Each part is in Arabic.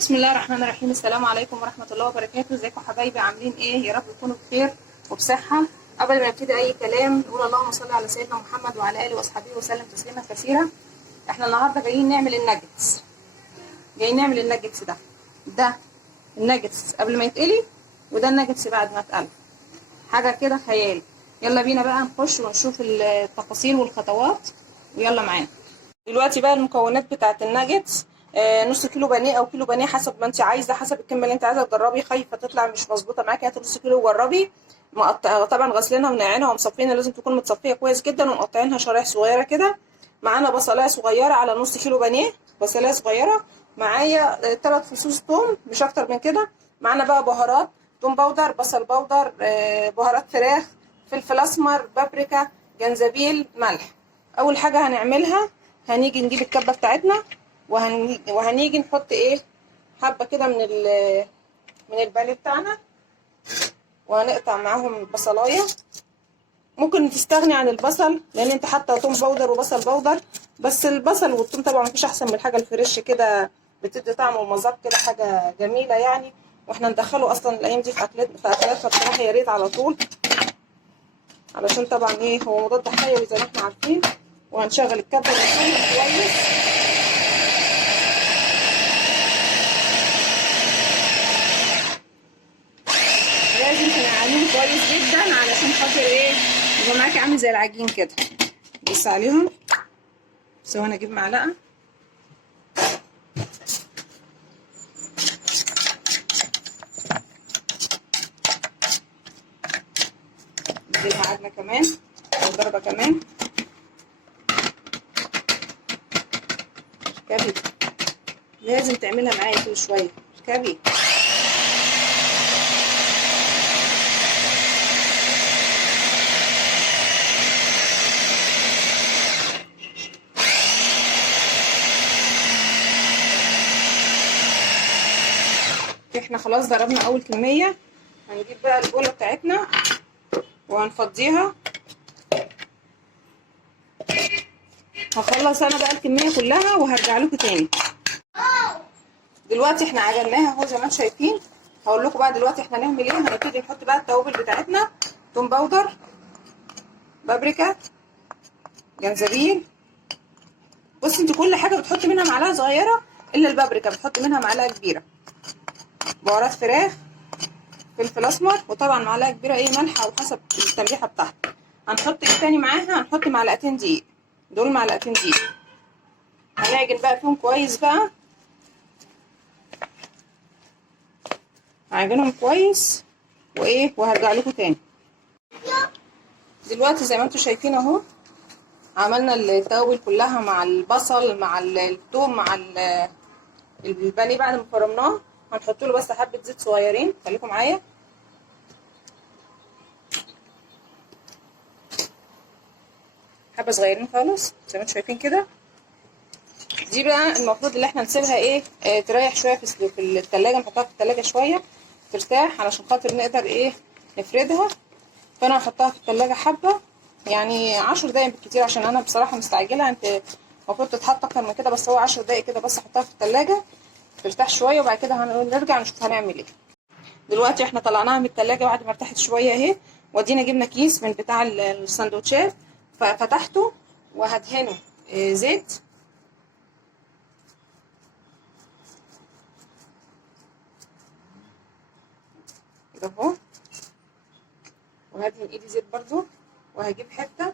بسم الله الرحمن الرحيم. السلام عليكم ورحمة الله وبركاته. ازيكم حبايبي؟ عاملين ايه؟ يا رب تكونوا بخير وبصحة. قبل ما نبتدي اي كلام نقول اللهم صل على سيدنا محمد وعلى اله واصحابه وسلم تسليما كثيرا. احنا النهارده جايين نعمل الناجتس. ده الناجتس قبل ما يتقلي، وده الناجتس بعد ما اتقلى. حاجة كده خيال. يلا بينا بقى نخش ونشوف التفاصيل والخطوات، ويلا معانا. دلوقتي بقى المكونات بتاعت الناجتس. نص كيلو بانيه او كيلو بانيه حسب ما انت عايزه، حسب الكميه اللي انت عايزه تجربي. خايفه تطلع مش مظبوطه معاكي، هاتي نص كيلو وجربي. طبعا غسلينها ونقعينها ومصفينها، لازم تكون متصفيه كويس جدا، ومقطعينها شرايح صغيره كده. معانا بصلايه صغيره على نص كيلو بانيه، بصلايه صغيره. معايا 3 فصوص ثوم مش اكتر من كده. معانا بقى بهارات: ثوم باودر، بصل باودر، بهارات فراخ، فلفل اسمر، بابريكا، جنزبيل، ملح. اول حاجه هنعملها، هنيجي نجيب الكبه بتاعتنا، وهنيجي نحط ايه، حبه كده من البانيه بتاعنا، وهنقطع معاهم البصلايه. ممكن تستغني عن البصل لان انت حاطه ثوم باودر وبصل باودر، بس البصل والثوم طبعا مفيش احسن من الحاجه الفريش كده، بتدي طعم ومذاق كده، حاجه جميله يعني. واحنا ندخله اصلا الايام دي في اكلاتنا بصراحه، يا ريت على طول، علشان طبعا ايه، هو مضاد حيوي زي ما احنا عارفين. وهنشغل الكبه ونخلي كويس. لازم تنقعيهم كويس جدا علشان خاطر ايه، يبقى معاكي عامل زي العجين كده. بص عليهم. ثواني اجيب معلقه. نديلها عجنه كمان او ضربه كمان. اركبي، لازم تعملها معايا كل شويه. اركبي. احنا خلاص ضربنا اول كميه. هنجيب بقى البوله بتاعتنا وهنفضيها. هخلص انا بقى الكميه كلها وهرجع لكم تاني. دلوقتي احنا عجناها اهو زي ما انتم شايفين. هقول لكم بقى دلوقتي احنا هنعمل ايه. هنبتدي نحط بقى التوابل بتاعتنا: ثوم باودر، بابريكا، جنزبيل. بصي انت كل حاجه بتحطي منها معلقه صغيره، الا البابريكا بتحطي منها معلقه كبيره. بهارات فراخ، فلفل اسمر، وطبعا معلقه كبيره ايه ملح او حسب التمليحه بتاعتك. هنحط ايه تاني معاها؟ هنحط معلقتين دقيق. دول معلقتين دقيق. هنعجن بقى فيهم كويس بقى، هعجنهم كويس وايه، وهرجع لكم تاني. دلوقتي زي ما انتم شايفين اهو، عملنا التوابل كلها مع البصل مع الثوم مع البانيه. بعد ما فرمناه هنحط له بس حبه زيت صغيرين، خليكم معايا. حبه صغيرين خالص زي ما انتم شايفين كده. دي بقى المفروض اللي احنا نسيبها ايه، تريح شويه في التلاجة. نحطها في التلاجة شويه ترتاح علشان خاطر نقدر ايه نفردها. فانا هحطها في التلاجة حبه، يعني 10 دقايق بالكتير، عشان انا بصراحه مستعجله. انت المفروض تتحط اكتر من كده، بس هو 10 دقايق كده بس. احطها في التلاجة ترتاح شويه، وبعد كده هنرجع نشوف هنعمل ايه. دلوقتي احنا طلعناها من التلاجة بعد ما ارتاحت شويه اهي. ودينا جبنا كيس من بتاع السندوتشات، ففتحته وهدهنه زيت كده اهو، وهدهن ايدي زيت برضو، وهجيب حته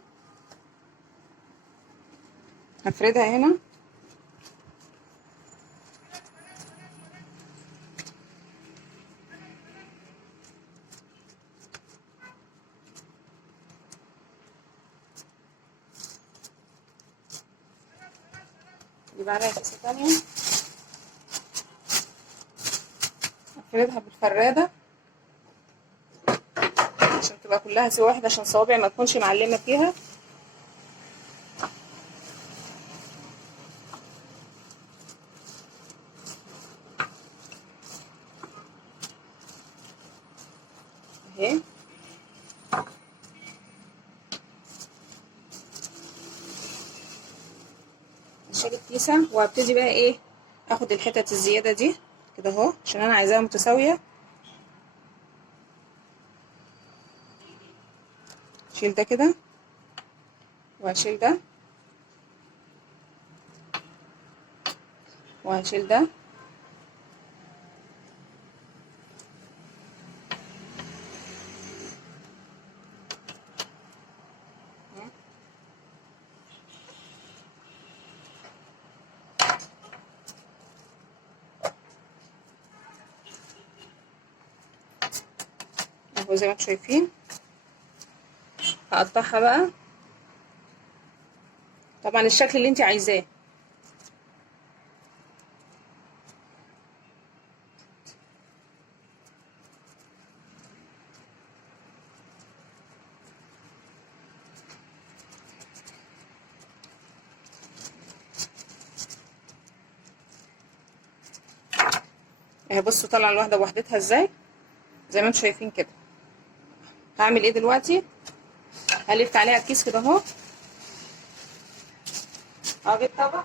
هفردها هنا. اجيب عليها كيسه تانيه افردها بالفراده عشان تبقى كلها سوا واحده، عشان الصوابع ما تكونش معلمه فيها. اهي اشيل الكيسه وابتدي بقى ايه، اخد الحتت الزياده دي كده اهو عشان انا عايزاها متساويه. شيل ده كده وهشيل ده وهشيل ده. اهو زي ما انتم شايفين. هقطعها بقى طبعا الشكل اللي انت عايزاه. اهي بصوا طالعه الواحده بوحدتها ازاي، زي ما انتم شايفين كده. هعمل ايه دلوقتي؟ هلف عليها الكيس كده اهو. هجيب طبق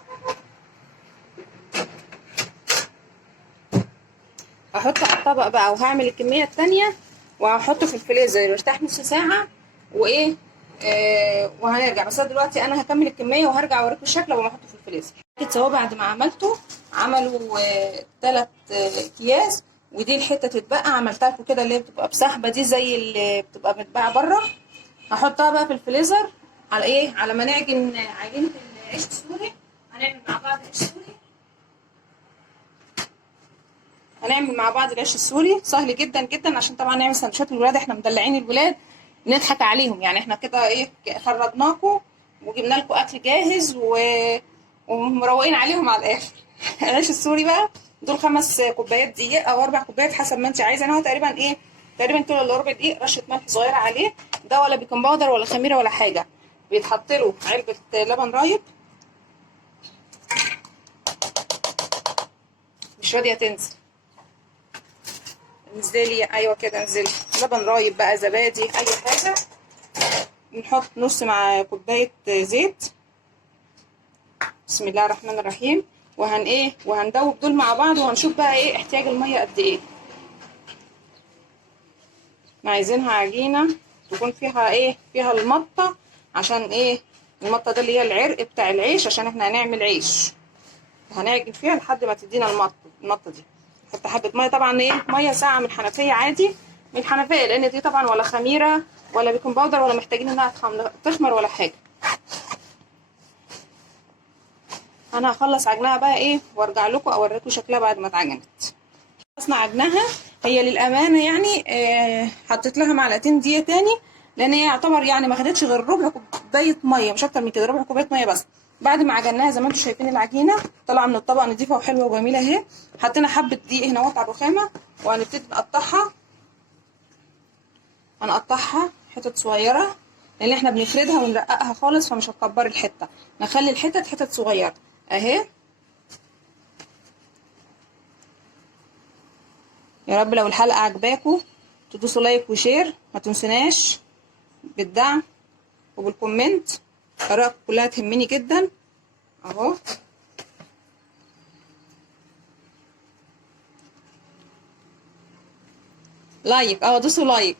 هحطه على الطبق بقى، وهعمل الكميه التانية وهحطه في الفريزر يرتاح نص ساعه وايه. وهنرجع. بس دلوقتي انا هكمل الكميه وهرجع اوريكم الشكل لما احطه في الفريزر. اهو بعد ما عملته عملوا 3 اكياس، ودي الحته تتبقى عملتها لكم كده اللي هي بتبقى بسحبه دي زي اللي بتبقى متباعه بره. هحطها بقى في الفريزر على ايه، على ما نعجن عجينه العيش السوري. هنعمل مع بعض العيش السوري. هنعمل مع بعض العيش السوري سهل جدا جدا، عشان طبعا نعمل سندوتشات للولاد. احنا مدلعين الولاد نضحك عليهم يعني، احنا كده ايه خرجناكم وجبنا لكم اكل جاهز ومروقين عليهم على الاخر. العيش السوري بقى دول 5 كوبايات دقيق او 4 كوبايات حسب ما انت عايزه. انا هو تقريبا ايه، تقريبا كيلو الا ربع دقيق، رشه ملح صغيره عليه. ده ولا بيكنج باودر ولا خميره ولا حاجه. بيتحط له علبه لبن رايب. مش راضيه تنزل. انزلي، ايوه كده انزلي. لبن رايب بقى، زبادي، اي حاجه. نحط نص مع كوبايه زيت. بسم الله الرحمن الرحيم. وهندوب دول مع بعض، وهنشوف بقى ايه احتياج الميه قد ايه. احنا عايزينها عجينه تكون فيها ايه، فيها المطه. عشان ايه المطه ده؟ اللي هي العرق بتاع العيش، عشان احنا هنعمل عيش هنعجن فيها لحد ما تدينا المطه دي. نحط حبه ميه، طبعا ايه ميه ساقعه من الحنفيه عادي، من الحنفيه، لان دي طبعا ولا خميره ولا بيكنج باودر ولا محتاجين انها تخمر ولا حاجه. انا هخلص عجنها بقى ايه وارجع لكم اوريكم شكلها بعد ما اتعجنت. خلصنا عجنها. هي للامانه يعني حطيت لها معلقتين دقيق تاني، لان هي يعتبر يعني ما خدتش غير ربع كوبايه ميه، مش اكتر من كده، ربع كوبايه ميه بس. بعد ما عجناها زي ما انتم شايفين العجينه طالعه من الطبق نضيفه وحلوه وجميله اهي. حطينا حبه دقيق هنا على الرخامه، وهنبتدي نقطعها. هنقطعها حتت صغيره، لان احنا بنفردها ونرققها خالص، فمش هتكبر الحته، نخلي الحتت حتت صغيره اهي. يا رب لو الحلقه عجباكم تدوسوا لايك وشير، ما تنسوناش بالدعم وبالكومنت. آرائكم كلها تهمني جدا اهو. لايك، دوسوا لايك.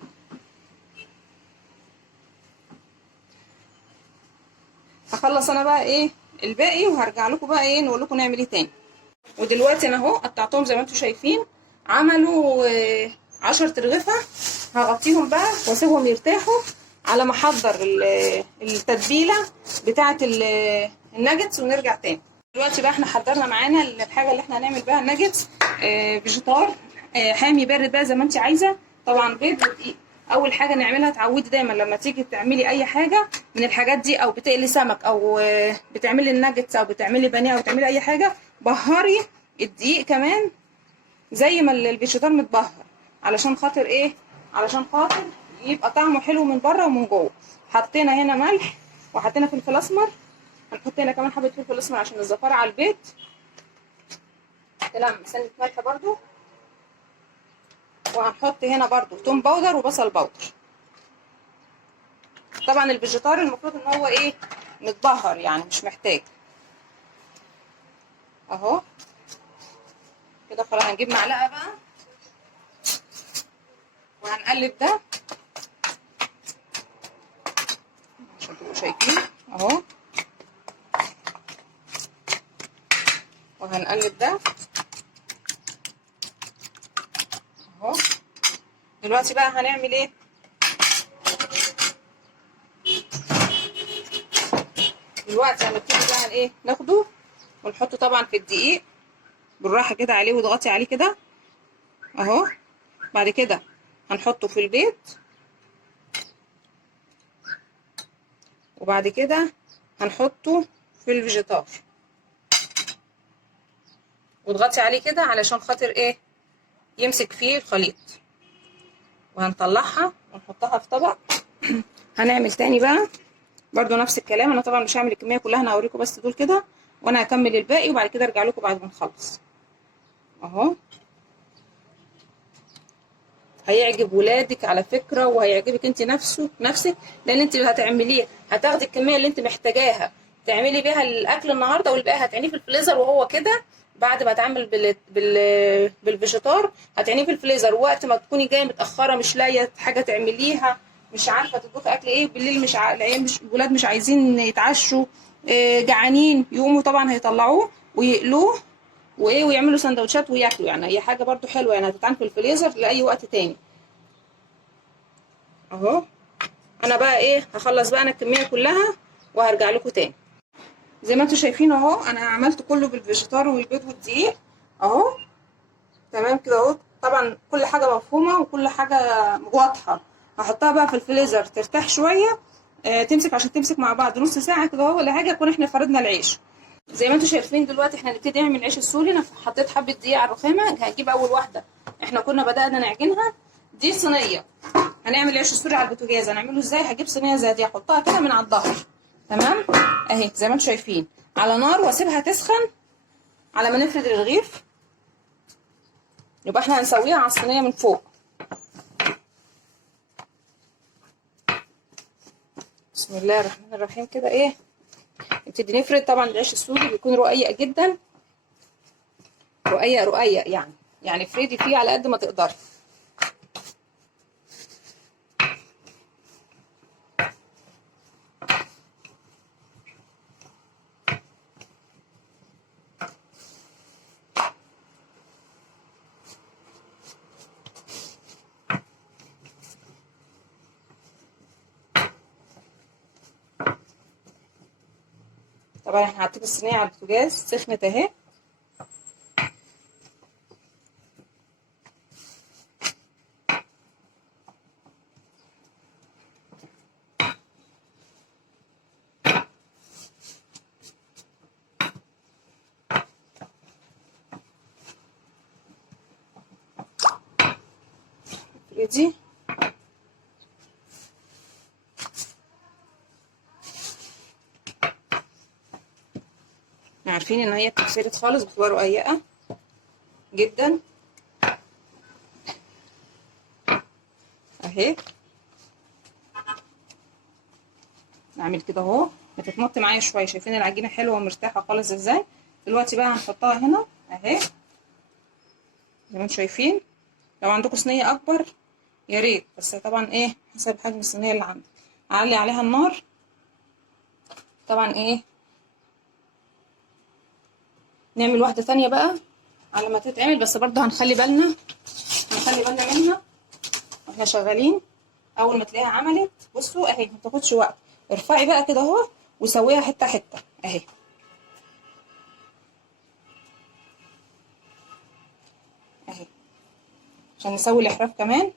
هخلص انا بقى ايه الباقي، وهرجع لكم بقى ايه نقول لكم نعمل ايه تاني. ودلوقتي انا اهو قطعتهم زي ما انتم شايفين. عملوا 10 ترغفه. هغطيهم بقى واسيبهم يرتاحوا على ما احضر التتبيله بتاعه الناجتس ونرجع تاني. دلوقتي بقى احنا حضرنا معانا الحاجه اللي احنا هنعمل بيها الناجتس. فيجيتار حامي بارد بقى زي ما انت عايزه. طبعا بيض ودقيق. اول حاجه نعملها، تعودي دايما لما تيجي تعملي اي حاجه من الحاجات دي، او بتقلي سمك، او بتعملي الناجتس، او بتعملي بانيه، او بتعملي اي حاجه، بهري الدقيق كمان زي ما الفيجيتار متبهر، علشان خاطر ايه، علشان خاطر يبقى طعمه حلو من بره ومن جوه. حطينا هنا ملح وحطينا فلفل اسمر. هنحط هنا كمان حبه فلفل اسمر عشان الزفاره على البيت. لا سنه ملح برضو. وهنحط هنا برضو توم باودر وبصل باودر. طبعا الفيجيتار المفروض ان هو ايه متبهر، يعني مش محتاج اهو. كده خلاص. هنجيب معلقه بقى وهنقلب ده عشان تبقوا شايفين اهو، وهنقلب ده اهو. دلوقتي بقى هنعمل ايه؟ دلوقتي هنبتدي بقى ايه، ناخده ونحطه طبعا في الدقيق بالراحه كده عليه، واضغطي عليه كده اهو. بعد كده هنحطه في البيض، وبعد كده هنحطه في الفيجيتار، واضغطي عليه كده علشان خاطر ايه، يمسك فيه الخليط. وهنطلعها ونحطها في طبق. هنعمل تاني بقى برضو نفس الكلام. انا طبعا مش هعمل الكميه كلها، انا هوريكم بس دول كده، وانا هكمل الباقي وبعد كده ارجع لكم بعد ما نخلص اهو. هيعجب ولادك على فكره، وهيعجبك انت نفسك، لان انت هتعمليه، هتاخدي الكميه اللي انت محتاجاها تعملي بيها الاكل النهارده، والباقي هتعينيه في الفريزر وهو كده. بعد ما تعمل بالفيجيتار هتعينيه في الفريزر، وقت ما تكوني جايه متاخره مش لاقيه حاجه تعمليها، مش عارفه تطبخي اكل ايه بالليل، العيال الولاد مش عايزين يتعشوا، جعانين، يقوموا طبعا هيطلعوه ويقلوه وايه، ويعملوا سندوتشات وياكلوا. يعني هي حاجه برضو حلوه، يعني هتتعمل في الفريزر لاي وقت تاني اهو. انا بقى ايه، هخلص بقى انا الكميه كلها وهرجع لكم تاني. زي ما انتم شايفين اهو، انا عملت كله بالفيجيتار والبيض والدقيق اهو، تمام كده اهو. طبعا كل حاجه مفهومه وكل حاجه واضحه. هحطها بقى في الفريزر ترتاح شويه، تمسك، عشان تمسك مع بعض نص ساعه كده اهو ولا حاجه، يكون احنا فردنا العيش. زي ما انتم شايفين دلوقتي احنا هنبتدي نعمل العيش السوري. انا حطيت حبه دقيق على الرخامه. هجيب اول واحده احنا كنا بدانا نعجنها، دي صينيه. هنعمل العيش السوري على البوتاجاز. هنعمله ازاي؟ هجيب صينيه زي دي احطها كده من على الظهر، تمام اهي زي ما انتم شايفين، على نار، واسيبها تسخن على ما نفرد الرغيف. يبقى احنا هنسويها على الصينيه من فوق. بسم الله الرحمن الرحيم كده ايه، نبتدي نفرد. طبعا العيش السوري بيكون رقيق جدا، رقيق يعني افردي فيه على قد ما تقدري. طبعا احنا حاطين الصينيه على البوتاجاز سخنت اهي. دي عارفين ان هي بتتفرد خالص، بتبقى رقيقه جدا اهي. نعمل كده اهو، بتتمط معايا شويه. شايفين العجينه حلوه ومرتاحه خالص ازاي؟ دلوقتي بقى هنحطها هنا اهي زي ما انتم شايفين. لو عندكم صينيه اكبر يا ريت، بس طبعا ايه حسب حجم الصينيه اللي عندك. اعلي عليها النار طبعا ايه. نعمل واحده ثانيه بقى على ما تتعمل، بس برضه هنخلي بالنا منها واحنا شغالين. اول ما تلاقيها عملت، بصوا اهي ما تاخدش وقت، ارفعي بقى كده اهو وسويها حته حته اهي اهي، عشان نسوي الاحراف كمان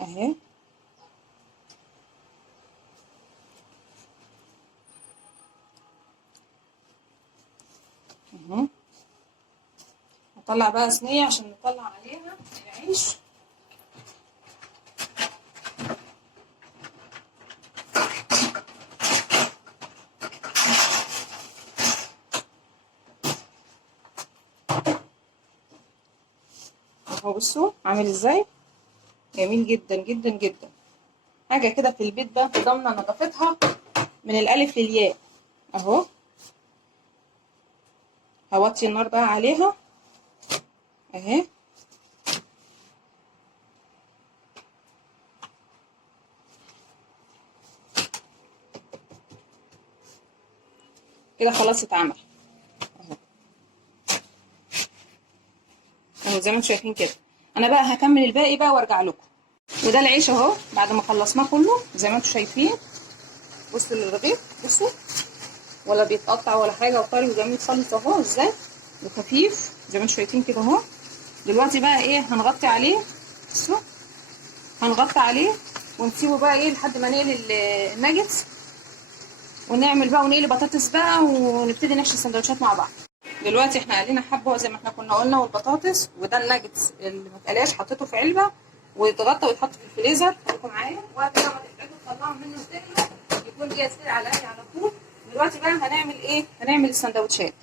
اهي. اهو نطلع بقى صينيه عشان نطلع عليها العيش. اهو بصوا عامل ازاي، جميل جدا جدا جدا. حاجه كده في البيت بقى ضامنه نظافتها من الالف للياء اهو. هوطي النار بقى عليها اهي. كده خلاص اتعمل اهو زي ما انتم شايفين كده. انا بقى هكمل الباقي بقى وارجع لكم. وده العيش اهو بعد ما خلصناه كله زي ما انتم شايفين. بصوا للرغيف، بصوا ولا بيتقطع ولا حاجه، وطري وجميل خالص اهو ازاي، وخفيف زي ما انتم شايفين كده اهو. دلوقتي بقى ايه هنغطي عليه، بصوا هنغطي عليه ونسيبه بقى ايه لحد ما نقلي الناجتس، ونعمل بقى ونقلي بطاطس بقى، ونبتدي نحشي السندوتشات مع بعض. دلوقتي احنا قلينا حبه زي ما احنا كنا قلنا، والبطاطس وده الناجتس اللي ما اتقلاش حطيته في علبه ويتغطى ويتحط في الفريزر. خليكم معايا وقت ما تحتاجوا تطلعوا منه وتقلوا يكون جاهز كده على على طول. دلوقتي بقى هنعمل ايه؟ هنعمل السندوتشات.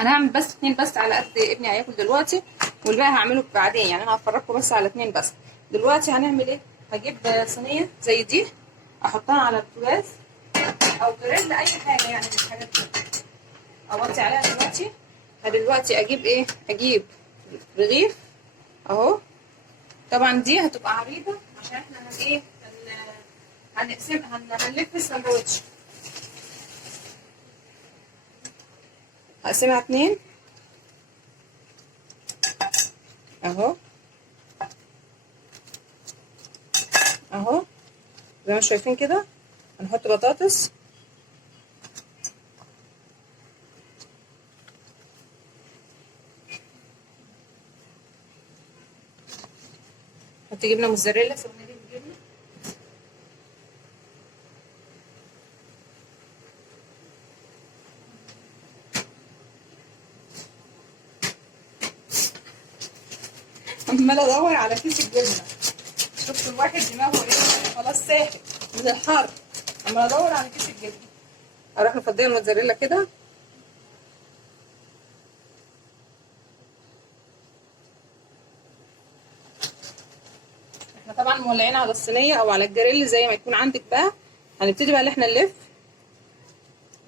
انا هعمل بس 2 بس على قد ابني هياكل دلوقتي، والباقي هعمله بعدين، يعني انا هفرجكم بس على 2 بس. دلوقتي هنعمل ايه؟ هجيب صينيه زي دي احطها على البوتاجاز او جريل اي حاجه يعني من الحاجات دي، اوطي عليها دلوقتي. دلوقتي اجيب ايه؟ اجيب رغيف اهو. طبعا دي هتبقى عريضه عشان احنا ايه هنقسم هنلف الساندوتش. هقسمها 2 اهو اهو زي ما شايفين كده. هنحط بطاطس نحط جبنه موتزاريلا، سيبوني اجيب الجبنه. عماله ادور على كيس الجبنه، شفت الواحد دماغه ايه خلاص ساحت من الحر، عماله ادور على كيس الجبنه. اروح مفضيه الموتزاريلا كده احنا طبعا مولعين على الصينيه او على الجريل زي ما يكون عندك بقى. هنبتدي بقى ان احنا نلف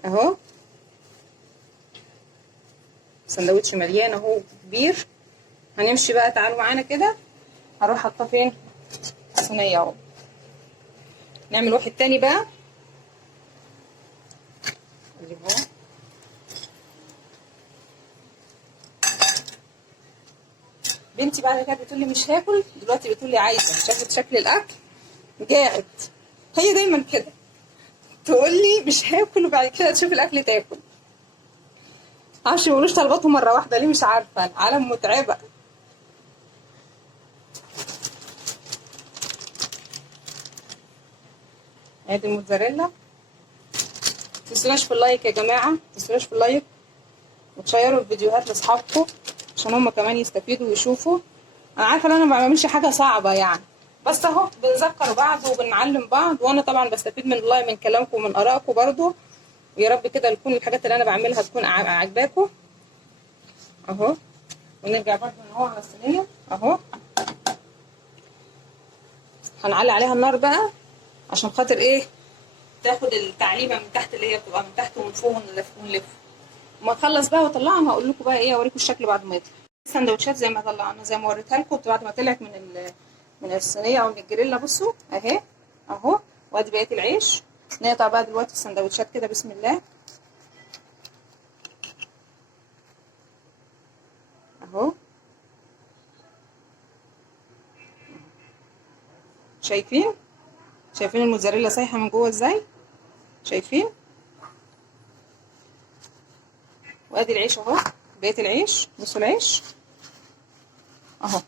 اهو. سندوتش مليان اهو كبير. هنمشي بقى، تعالوا معانا كده. هروح حاطاه فين؟ الصينيه اهو. نعمل واحد تاني بقى. نجيب اهو. بنتي بعد كده بتقول لي مش هاكل، دلوقتي بتقول لي عايزه. شافت شكل الاكل جاعت، هي دايما كده تقول لي مش هاكل وبعد كده تشوف الاكل تاكل. معرفش يقولوش طلباتهم مره واحده ليه، مش عارفه، العالم متعبه. ادي الموتزاريلا. متنسوناش في اللايك يا جماعه، متنسوناش في اللايك وتشيروا الفيديوهات لاصحابكم عشان هم كمان يستفيدوا ويشوفوا. انا عارفه ان انا ما بعملش حاجه صعبه يعني، بس اهو بنذكر بعض وبنعلم بعض، وانا طبعا بستفيد من والله من كلامكم ومن ارائكم برضو. ويا رب كده تكون الحاجات اللي انا بعملها تكون عاجباكم اهو. ونرجع برضو ان هو على الصينيه اهو. هنعلي عليها النار بقى عشان خاطر ايه تاخد التعليمه من تحت اللي هي بتبقى من تحت ومن فوق، ونلف وما نخلص بقى واطلعها هقول لكم بقى ايه، اوريكم الشكل بعد ما يطلع. السندوتشات زي ما طلعنا زي ما وريتها لكم بعد ما طلعت من الصينيه او من الجريلا. بصوا اهي اهو. وادي بقيه العيش. نقطع بقى دلوقتي السندوتشات كده بسم الله اهو. شايفين الموتزاريلا سايحه من جوه ازاي، شايفين؟ وادي العيش اهو. بقيه العيش، بصوا العيش اهو،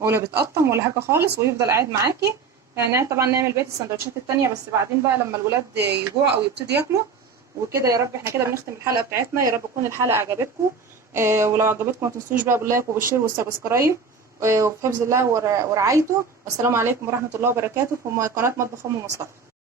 ولا بتقطم ولا حاجه خالص، ويفضل قاعد معاكي. يعني طبعا نعمل بقيه السندوتشات التانية بس بعدين بقى لما الولاد يجوعوا او يبتدوا ياكلوا وكده. يا رب احنا كده بنختم الحلقه بتاعتنا. يا رب تكون الحلقه عجبتكم. ولو عجبتكم ما تنسوش بقى باللايك وبالشير والسبسكرايب. وفي حفظ الله ورعايته. والسلام عليكم ورحمه الله وبركاته. في قناه مطبخ ام مصطفى.